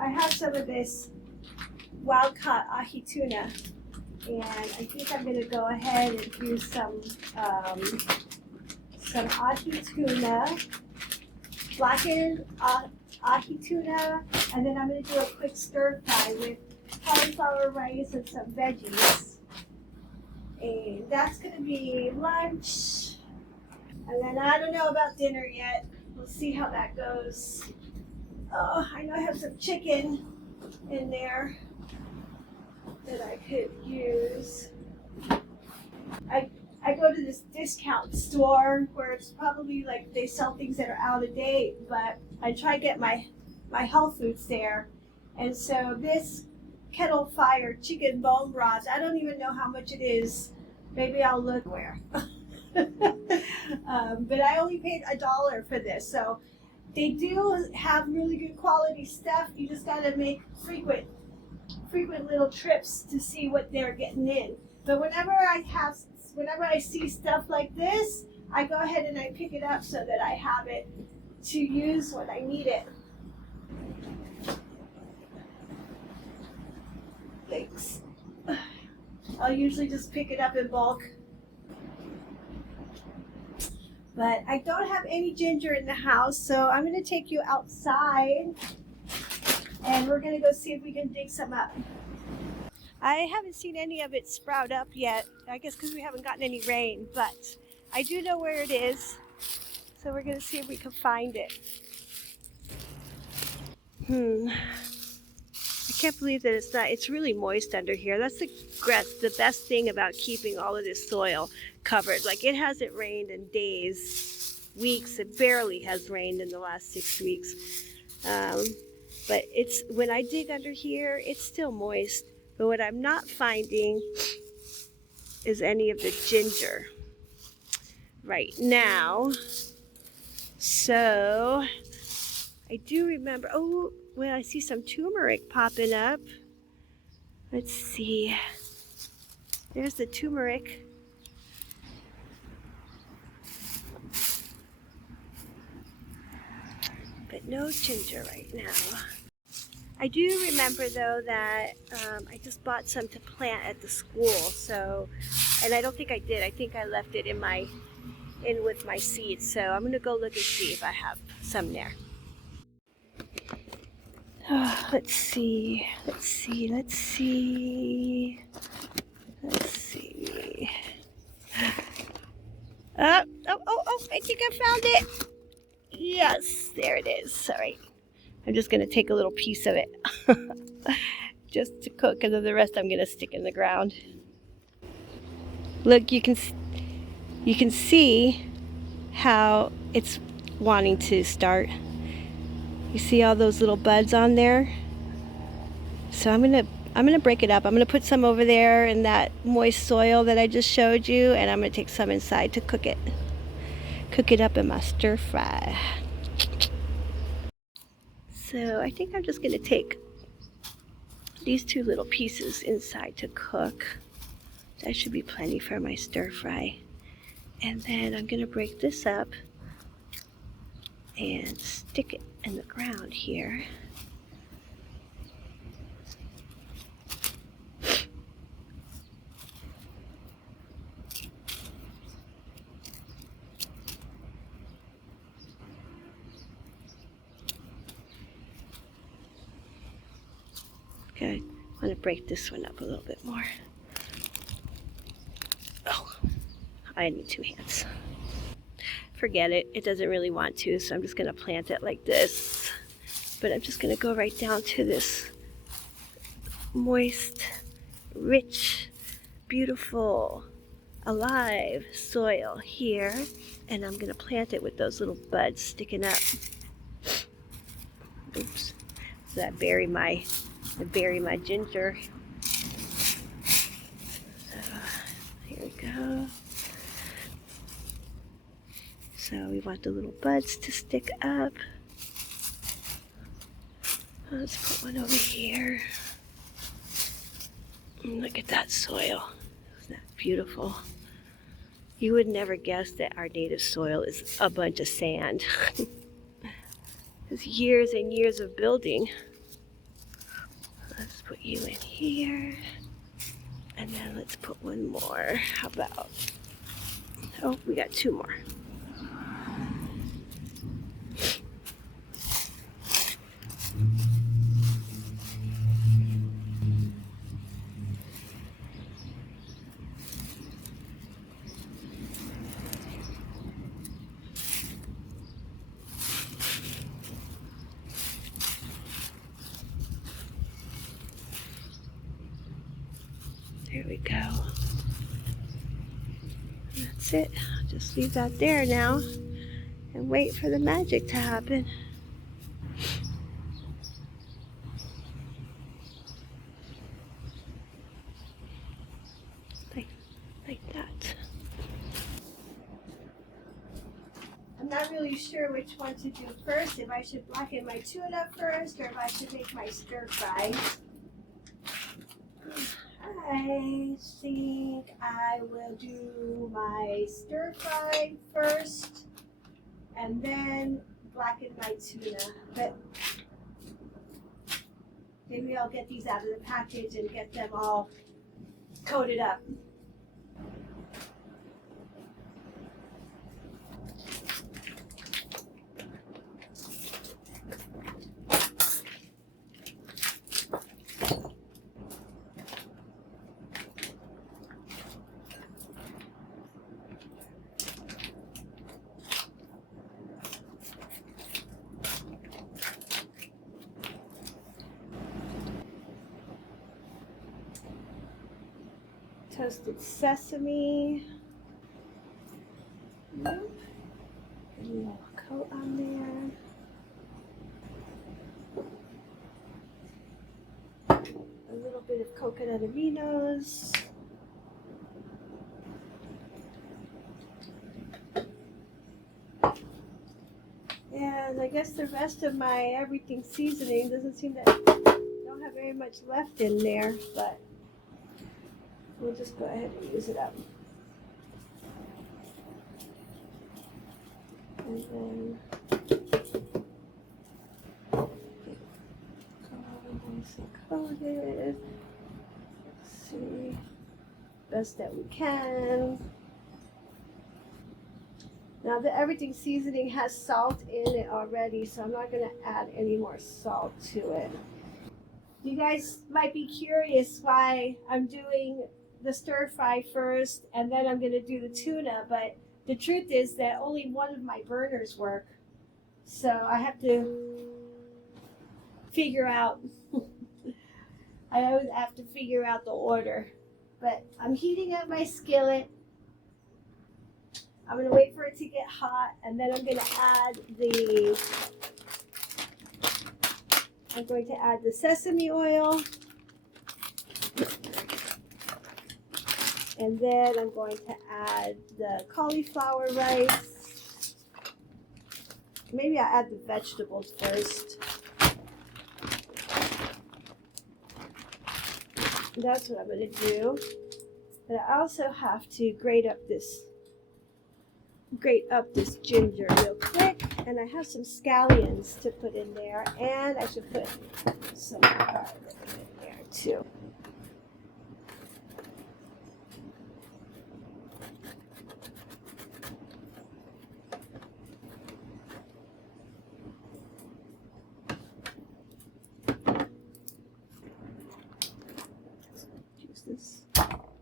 I have some of this wild-caught ahi tuna, and I think I'm going to go ahead and do some ahi tuna, blackened ahi tuna, and then I'm going to do a quick stir fry with cauliflower rice and some veggies. And that's going to be lunch. And then I don't know about dinner yet. We'll see how that goes. Oh, I know I have some chicken in there that I could use. I go to this discount store where it's probably like they sell things that are out of date, but I try to get my health foods there. And so this kettle fire chicken bone broth, I don't even know how much it is. Maybe I'll look where. But I only paid $1 for this. So they do have really good quality stuff. You just got to make frequent little trips to see what they're getting in. But whenever I see stuff like this, I go ahead and I pick it up so that I have it to use when I need it. Thanks. I'll usually just pick it up in bulk. But I don't have any ginger in the house, so I'm going to take you outside and we're going to go see if we can dig some up. I haven't seen any of it sprout up yet, I guess because we haven't gotten any rain, but I do know where it is, so we're going to see if we can find it. I can't believe that it's really moist under here. That's the best thing about keeping all of this soil covered. Like, it hasn't rained in days, weeks. It barely has rained in the last 6 weeks. But when I dig under here, it's still moist. But what I'm not finding is any of the ginger right now. So I do remember, oh, well, I see some turmeric popping up. Let's see. There's the turmeric. But no ginger right now. I do remember though that I just bought some to plant at the school. So, and I don't think I did. I think I left it in with my seeds. So I'm gonna go look and see if I have some there. Oh, let's see. Oh, I think I found it. Yes, there it is. All right. I'm just going to take a little piece of it just to cook, and then the rest I'm going to stick in the ground. Look, you can see how it's wanting to start. You see all those little buds on there? So I'm gonna break it up. I'm gonna put some over there in that moist soil that I just showed you, and I'm gonna take some inside to cook it. Cook it up in my stir fry. So I think I'm just gonna take these 2 little pieces inside to cook. That should be plenty for my stir fry. And then I'm gonna break this up and stick it in the ground here. Okay, I'm going to break this one up a little bit more. Oh, I need 2 hands. Forget it, it doesn't really want to, so I'm just going to plant it like this. But I'm just going to go right down to this moist, rich, beautiful, alive soil here, and I'm going to plant it with those little buds sticking up. Oops, so I bury my ginger. So here we go. So we want the little buds to stick up. Let's put one over here. And look at that soil. Isn't that beautiful? You would never guess that our native soil is a bunch of sand. It's years and years of building. put you in here. And then let's put one more. How about, oh, we got two more. There we go. That's it. I'll just leave that there now and wait for the magic to happen. Like that. I'm not really sure which one to do first, if I should blacken my tuna first or if I should make my stir fry. I think I will do my stir fry first and then blacken my tuna. But maybe I'll get these out of the package and get them all coated up. Toasted sesame. Nope. A little coat on there. A little bit of coconut aminos. And I guess the rest of my everything seasoning doesn't seem to don't have very much left in there, but we'll just go ahead and use it up. And then nice and coated. Let's see, best that we can. Now the everything seasoning has salt in it already, so I'm not going to add any more salt to it. You guys might be curious why I'm doing the stir fry first and then I'm going to do the tuna, but the truth is that only one of my burners work, so I have to figure out I always have to figure out the order. But I'm heating up my skillet. I'm going to wait for it to get hot, and then I'm going to add the sesame oil. And then I'm going to add the cauliflower rice. Maybe I'll add the vegetables first. That's what I'm going to do. But I also have to grate up this ginger real quick. And I have some scallions to put in there. And I should put some garlic in there too.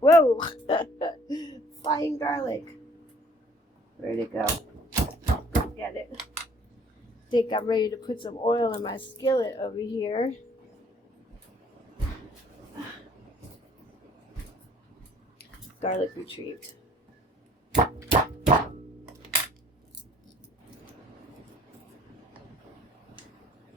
Whoa! Flying garlic. Where'd it go? Get it. Think I'm ready to put some oil in my skillet over here. Garlic retrieved.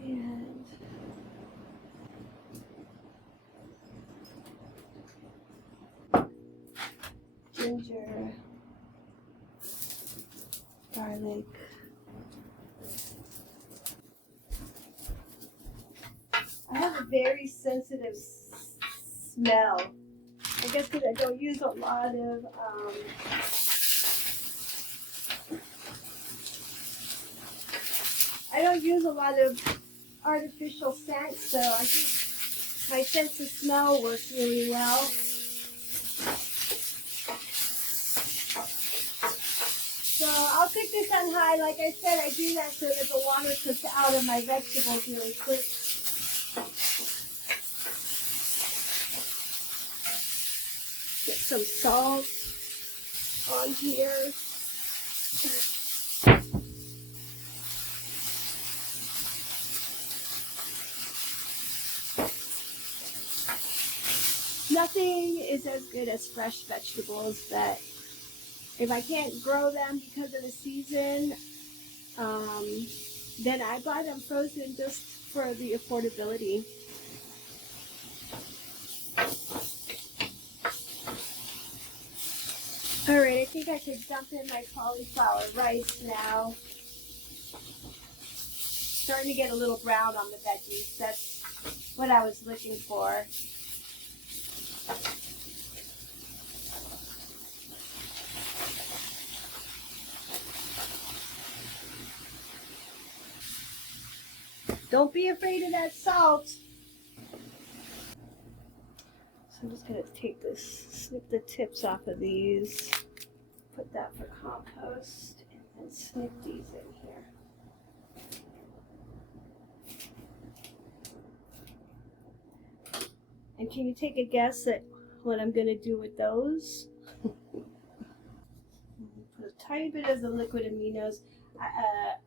And ginger, garlic. I have a very sensitive smell. I guess because I don't use a lot of artificial scents, so I think My sense of smell works really well. So I'll cook this on high. Like I said, I do that so that the water cooks out of my vegetables really quick. Get some salt on here. Nothing is as good as fresh vegetables, but if I can't grow them because of the season, then I buy them frozen just for the affordability. All right, I think I could dump in my cauliflower rice now. Starting to get a little brown on the veggies. That's what I was looking for. Don't be afraid of that salt. So I'm just going to take this, snip the tips off of these, put that for compost, and then snip these in here. And can you take a guess at what I'm going to do with those? Put a tiny bit of the liquid aminos.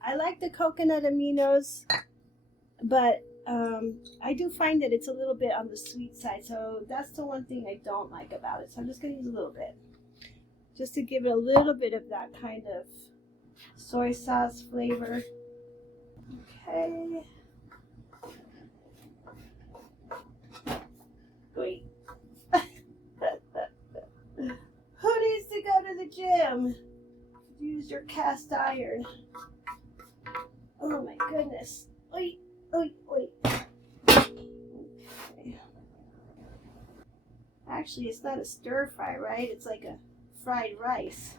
I like the coconut aminos, but I do find that it's a little bit on the sweet side, so that's the one thing I don't like about it. So I'm just going to use a little bit, just to give it a little bit of that kind of soy sauce flavor. Okay. Wait. Who needs to go to the gym? Use your cast iron. Oh my goodness. Wait. Okay. Actually, it's not a stir fry, right? It's like a fried rice.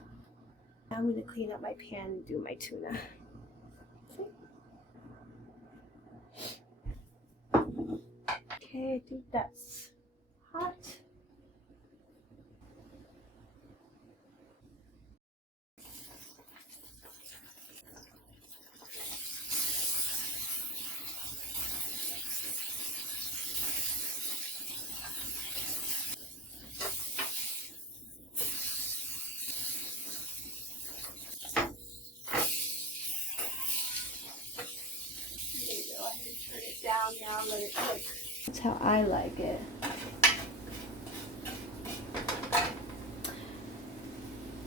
Now I'm going to clean up my pan and do my tuna. Okay, I think that's hot. Down now, let it cook. That's how I like it.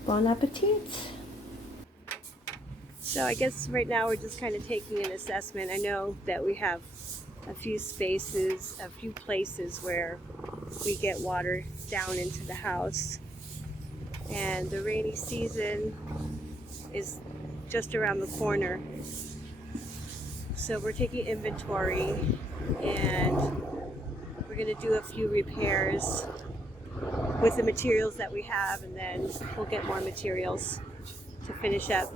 Bon appetit. So I guess right now we're just kind of taking an assessment. I know that we have a few spaces, a few places where we get water down into the house. And the rainy season is just around the corner. So we're taking inventory and we're going to do a few repairs with the materials that we have, and then we'll get more materials to finish up.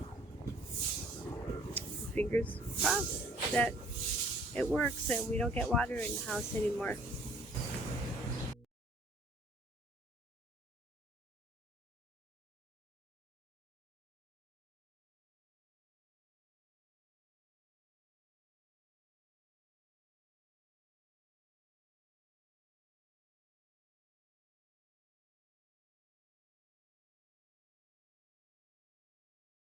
Fingers crossed that it works and we don't get water in the house anymore.